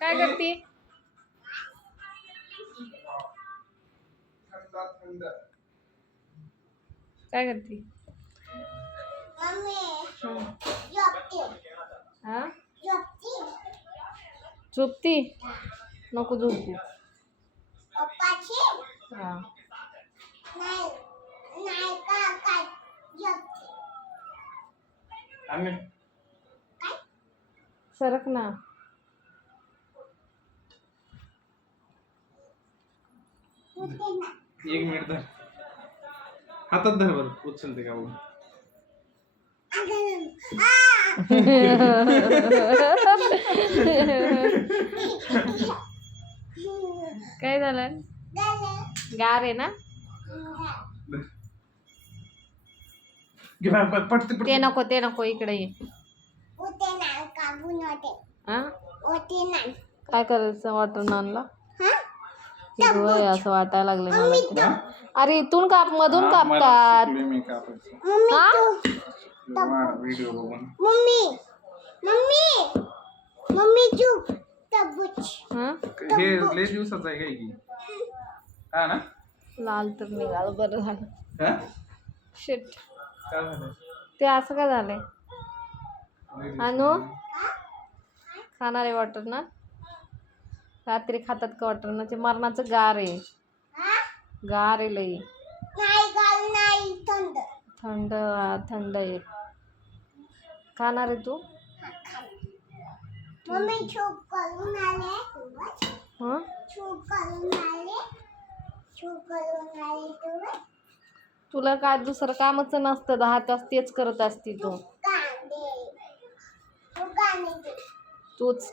काय करते? काय करते? हं. हा झोपती? नको झोपू. हा. सरक ना. एक मिनिट धर. हातात धर बरं. उचलते का बघू काय झालं? गार आहे ना? घे बाहेर, पट- पटते ते पटते नको ते नको इकडे ये. हा काय करायचं? वॉटर नानला हिरवं आहे असं वाटायला लागलं मला ते. अरे इथून काप मधून कापतात? शिकलोय मी कापायचं. हा? वाढ, व्हिडिओ बघून. मम्मी. मम्मी. मम्मी चुप टबूच हा? हे लय दिवसाचं आहे काय की? हा ना? लाल तर निघाल बरं झालं. हा? शिट काय झालं? ते असं का झालंय? लय दिवसाचं अनु. खाणार आहे वॉटर ना? रात्री खातात का वॉटर ना ते मरणाचं गार आहे. गार आहे लई. थंड. थंड हा, थंड आहे. खाणार आहे तू? हं तुला काय दुसरं कामच नसतं. दहा तास तेच करत असती तू. तूच.